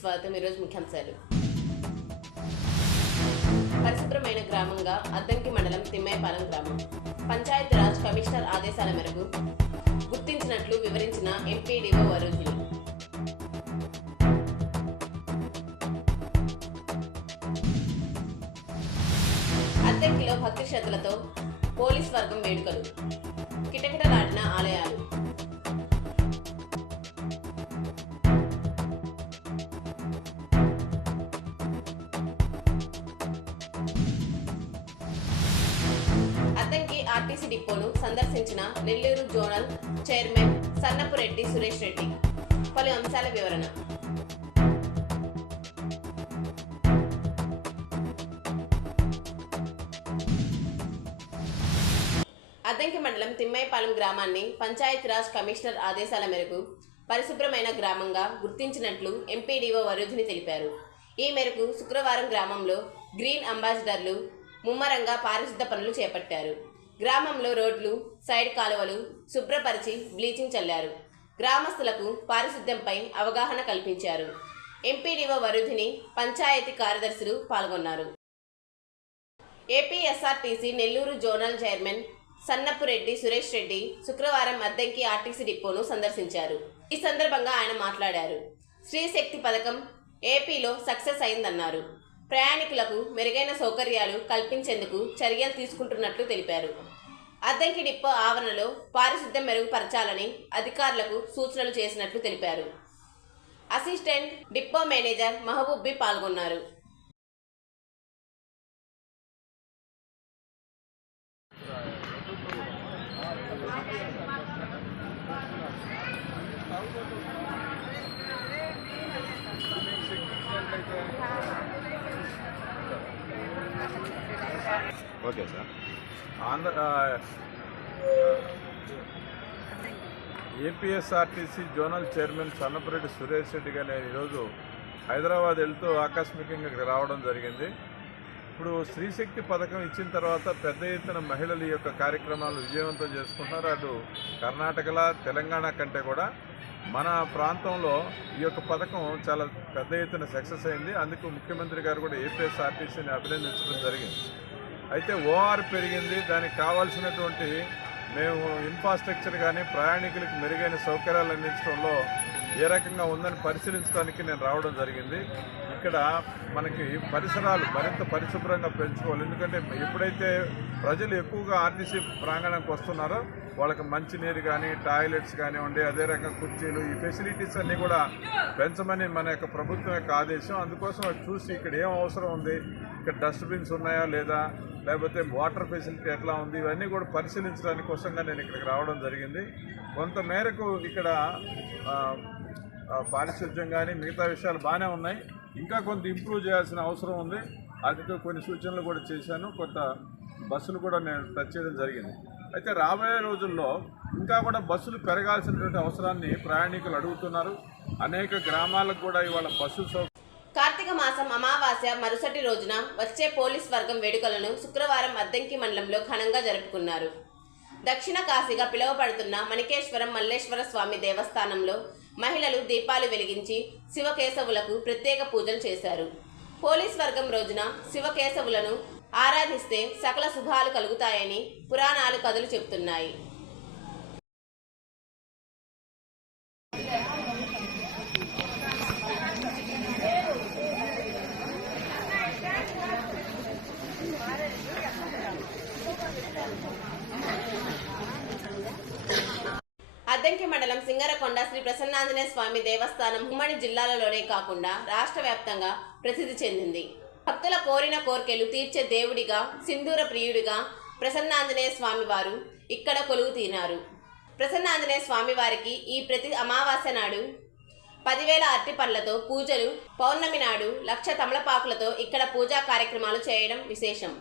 స్వాగతం. ఈరోజు ముఖ్యాంశాలు. పరిశుభ్రమైన గ్రామంగా అద్దంకి మండలం తిమ్మాయిపాలెం గ్రామం పంచాయతీరాజ్ కమిషనర్ ఆదేశాల మేరకు గుర్తించినట్లు వివరించిన ఎంపీడీఓ వరుధిని. అద్దంకిలో భక్తి శ్రద్ధలతో పోలీస్ వర్గం వేడుకలు, కిటకిటలాడిన ఆలయాలు. అద్దంకి ఆర్టీసీ డిపోను సందర్శించిన నెల్లూరు జోనల్ చైర్మన్ సన్నపురెడ్డి సురేష్ రెడ్డి. పలు అంశాల వివరణ. అద్దంకి మండలం తిమ్మాయిపాలెం గ్రామాన్ని పంచాయతీరాజ్ కమిషనర్ ఆదేశాల మేరకు పరిశుభ్రమైన గ్రామంగా గుర్తించినట్లు ఎంపీడీఓ వరుధిని తెలిపారు. ఈ మేరకు శుక్రవారం గ్రామంలో గ్రీన్ అంబాసిడర్లు ముమ్మరంగా పారిశుద్ధ పనులు చేపట్టారు. గ్రామంలో రోడ్లు, సైడ్ కాలువలు శుభ్రపరిచి బ్లీచింగ్ చల్లారు. గ్రామస్తులకు పారిశుద్ధ్యంపై అవగాహన కల్పించారు. ఎంపీడీఓ వరుధిని, పంచాయతీ కార్యదర్శులు పాల్గొన్నారు. APSRTC Nellore zonal chairman Sannapureddy Suresh Reddy శుక్రవారం అద్దంకి ఆర్టీసీ డిపోను సందర్శించారు. ఈ సందర్భంగా ఆయన మాట్లాడారు. స్త్రీశక్తి పథకం ఏపీలో సక్సెస్ అయిందన్నారు. ప్రయాణికులకు మెరుగైన సౌకర్యాలు కల్పించేందుకు చర్యలు తీసుకుంటున్నట్లు తెలిపారు. అద్దంకి డిపో ఆవరణలో పారిశుద్ధ్యం మెరుగుపరచాలని అధికారులకు సూచనలు చేసినట్లు తెలిపారు. అసిస్టెంట్ డిపో మేనేజర్ మహబూబ్బి పాల్గొన్నారు. Okay sir. APSRTC zonal chairman Sannapureddy Suresh Reddy గారు ఈరోజు హైదరాబాద్ వెళ్తూ ఆకస్మికంగా ఇక్కడ రావడం జరిగింది. ఇప్పుడు స్త్రీశక్తి పథకం ఇచ్చిన తర్వాత పెద్ద ఎత్తున మహిళలు ఈ యొక్క కార్యక్రమాలు విజయవంతం చేసుకుంటున్నారు. అటు కర్ణాటకలో, తెలంగాణ కంటే కూడా మన ప్రాంతంలో ఈ యొక్క పథకం చాలా పెద్ద ఎత్తున సక్సెస్ అయింది. అందుకు ముఖ్యమంత్రి గారు కూడా ఏపీఎస్ఆర్టీసీని అభినందించడం జరిగింది. అయితే ఓఆర్ పెరిగింది, దానికి కావాల్సినటువంటి మేము ఇన్ఫ్రాస్ట్రక్చర్ కానీ ప్రయాణికులకు మెరుగైన సౌకర్యాలు అందించడంలో ఏ రకంగా ఉందని పరిశీలించడానికి నేను రావడం జరిగింది. ఇక్కడ మనకి పరిసరాలు మరింత పరిశుభ్రంగా పెంచుకోవాలి. ఎందుకంటే ఎప్పుడైతే ప్రజలు ఎక్కువగా ఆర్టీసీ ప్రాంగణానికి వస్తున్నారో వాళ్ళకి మంచినీరు కానీ, టాయిలెట్స్ కానివ్వండి, అదే రకంగా కుర్చీలు, ఈ ఫెసిలిటీస్ అన్నీ కూడా పెంచమని మన యొక్క ప్రభుత్వం యొక్క ఆదేశం. అందుకోసం అది చూసి ఇక్కడ ఏం అవసరం ఉంది, ఇక్కడ డస్ట్బిన్స్ ఉన్నాయా లేదా, లేకపోతే వాటర్ ఫెసిలిటీ ఎట్లా ఉంది, ఇవన్నీ కూడా పరిశీలించడానికి కోసంగా నేను ఇక్కడికి రావడం జరిగింది. కొంత మేరకు ఇక్కడ పారిశుద్ధ్యం కానీ మిగతా విషయాలు బాగానే ఉన్నాయి. ఇంకా కొంత ఇంప్రూవ్ చేయాల్సిన అవసరం ఉంది. అందుకే కొన్ని సూచనలు కూడా చేశాను. కొంత బస్సులు కూడా నేను టచ్ చేయడం జరిగింది. అయితే రాబోయే రోజుల్లో ఇంకా కూడా బస్సులు పెరగాల్సినటువంటి అవసరాన్ని ప్రయాణికులు అడుగుతున్నారు. అనేక గ్రామాలకు కూడా ఇవాళ బస్సు కార్తీక మాసం అమావాస్య మరుసటి రోజున వచ్చే పోలీస్ వర్గం వేడుకలను శుక్రవారం అద్దంకి మండలంలో ఘనంగా జరుపుకున్నారు. దక్షిణ కాశీగా పిలువబడుతున్న మణికేశ్వరం మల్లేశ్వర స్వామి దేవస్థానంలో మహిళలు దీపాలు వెలిగించి శివకేశవులకు ప్రత్యేక పూజలు చేశారు. పోలీస్ వర్గం రోజున శివకేశవులను ఆరాధిస్తే సకల శుభాలు కలుగుతాయని పురాణాలు కథలు చెబుతున్నాయి. అద్దంకి మండలం సింగరకొండ శ్రీ ప్రసన్నాంజనేయ స్వామి దేవస్థానం ఉమ్మడి జిల్లాలలోనే కాకుండా రాష్ట్ర వ్యాప్తంగా ప్రసిద్ధి చెందింది. భక్తుల కోరిన కోర్కెలు తీర్చే దేవుడిగా, సింధూర ప్రియుడిగా ప్రసన్నాంజనేయ స్వామి వారు ఇక్కడ కొలువు తీరారు. ప్రసన్నాంజనేయ స్వామి వారికి ఈ ప్రతి అమావాస్య నాడు 10,000 అరటి పండ్లతో పూజలు, పౌర్ణమి నాడు 1,00,000 తమలపాకులతో ఇక్కడ పూజా కార్యక్రమాలు చేయడం విశేషం.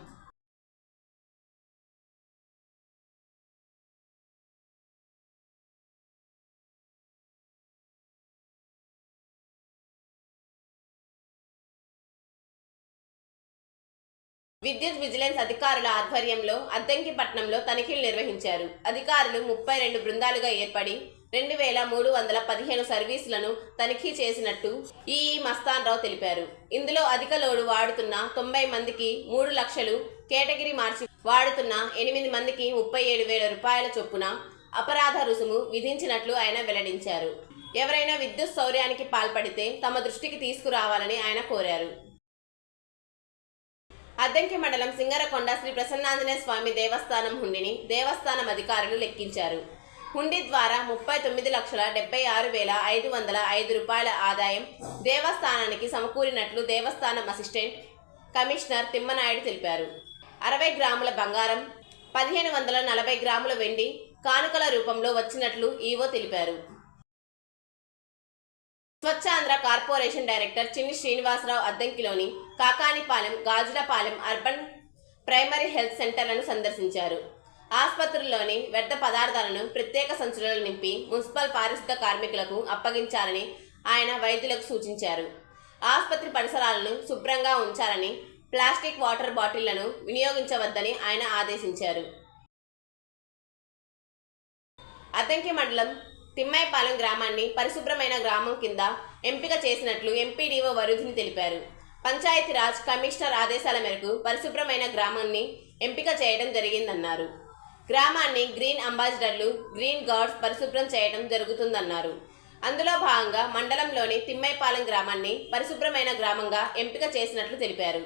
విద్యుత్ విజిలెన్స్ అధికారుల ఆధ్వర్యంలో అద్దంకి పట్టణంలో తనిఖీలు నిర్వహించారు. అధికారులు 32 బృందాలుగా ఏర్పడి 2315 సర్వీసులను తనిఖీ చేసినట్టు ఈఈ మస్తాన్ రావు తెలిపారు. ఇందులో అధిక లోడు వాడుతున్న 90 మందికి 3 లక్షలు, కేటగిరీ మార్చి వాడుతున్న 8 మందికి 37,000 రూపాయల చొప్పున అపరాధ రుసుము విధించినట్లు ఆయన వెల్లడించారు. ఎవరైనా విద్యుత్ శౌర్యానికి పాల్పడితే తమ దృష్టికి తీసుకురావాలని ఆయన కోరారు. అద్దంకి మండలం సింగరకొండ శ్రీ ప్రసన్నాంజనేయ స్వామి దేవస్థానం హుండీని దేవస్థానం అధికారులు లెక్కించారు. హుండీ ద్వారా 39,76,505 రూపాయల ఆదాయం దేవస్థానానికి సమకూరినట్లు దేవస్థానం అసిస్టెంట్ కమిషనర్ తిమ్మనాయుడు తెలిపారు. 60 గ్రాముల బంగారం, 1540 గ్రాముల వెండి కానుకల రూపంలో వచ్చినట్లు ఈవో తెలిపారు. స్వచ్ఛాంధ్ర కార్పొరేషన్ డైరెక్టర్ చిన్ని Srinivasarao అద్దంకిలోని Kakanipalem, Gajulapalem urban primary health సెంటర్లను సందర్శించారు. ఆసుపత్రుల్లోని వ్యర్థ పదార్థాలను ప్రత్యేక సంచులలో నింపి మున్సిపల్ పారిశుద్ధ కార్మికులకు అప్పగించాలని ఆయన వైద్యులకు సూచించారు. ఆసుపత్రి పరిసరాలను శుభ్రంగా ఉంచాలని, ప్లాస్టిక్ వాటర్ బాటిళ్లను వినియోగించవద్దని ఆయన ఆదేశించారు. అద్దంకి మండలం తిమ్మాయిపాలెం గ్రామాన్ని పరిశుభ్రమైన గ్రామం కింద ఎంపిక చేసినట్లు ఎంపీడీఓ వరుధిని తెలిపారు. పంచాయతీరాజ్ కమిషనర్ ఆదేశాల మేరకు పరిశుభ్రమైన గ్రామాన్ని ఎంపిక చేయడం జరిగిందన్నారు. గ్రామాన్ని గ్రీన్ అంబాసిడర్లు, గ్రీన్ గార్డ్స్ పరిశుభ్రం చేయడం జరుగుతుందన్నారు. అందులో భాగంగా మండలంలోని తిమ్మాయిపాలెం గ్రామాన్ని పరిశుభ్రమైన గ్రామంగా ఎంపిక చేసినట్లు తెలిపారు.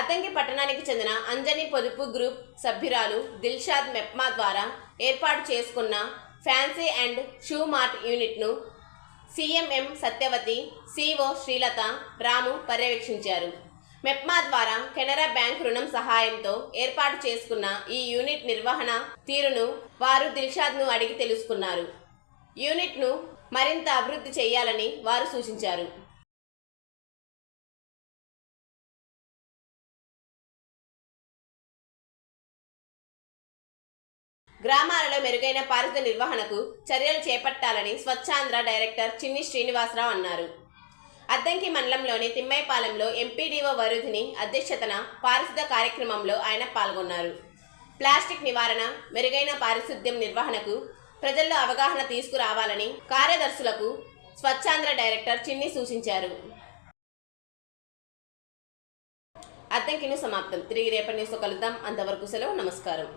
అద్దంకి పట్టణానికి చెందిన అంజని పొదుపు గ్రూప్ సభ్యురాలు దిల్షాద్ మెప్మా ద్వారా ఏర్పాటు చేసుకున్న ఫ్యాన్సీ అండ్ షూ మార్ట్ యూనిట్ను సిఎంఎం సత్యవతి, సిఓ శ్రీలత, రాము పర్యవేక్షించారు. మెప్మా ద్వారా కెనరా బ్యాంక్ రుణం సహాయంతో ఏర్పాటు చేసుకున్న ఈ యూనిట్ నిర్వహణ తీరును వారు దిల్షాద్ను అడిగి తెలుసుకున్నారు. యూనిట్ను మరింత అభివృద్ధి చేయాలని వారు సూచించారు. గ్రామాలలో మెరుగైన పారిశుద్ధ నిర్వహణకు చర్యలు చేపట్టాలని స్వచ్ఛాంధ్ర డైరెక్టర్ చిన్ని శ్రీనివాసరావు అన్నారు. అద్దంకి మండలంలోని తిమ్మాయిపాలెంలో ఎంపీడీఓ వరుధిని అధ్యక్షతన పారిశుద్ధ కార్యక్రమంలో ఆయన పాల్గొన్నారు. ప్లాస్టిక్ నివారణ, మెరుగైన పారిశుద్ధ్యం నిర్వహణకు ప్రజల్లో అవగాహన తీసుకురావాలని కార్యదర్శులకు స్వచ్ఛాంధ్ర డైరెక్టర్ చిన్ని సూచించారు. అద్దంకి న్యూస్ సమాప్తం. తిరిగి రేపటి న్యూస్లో కలుద్దాం. అంతవరకు సెలవు. నమస్కారం.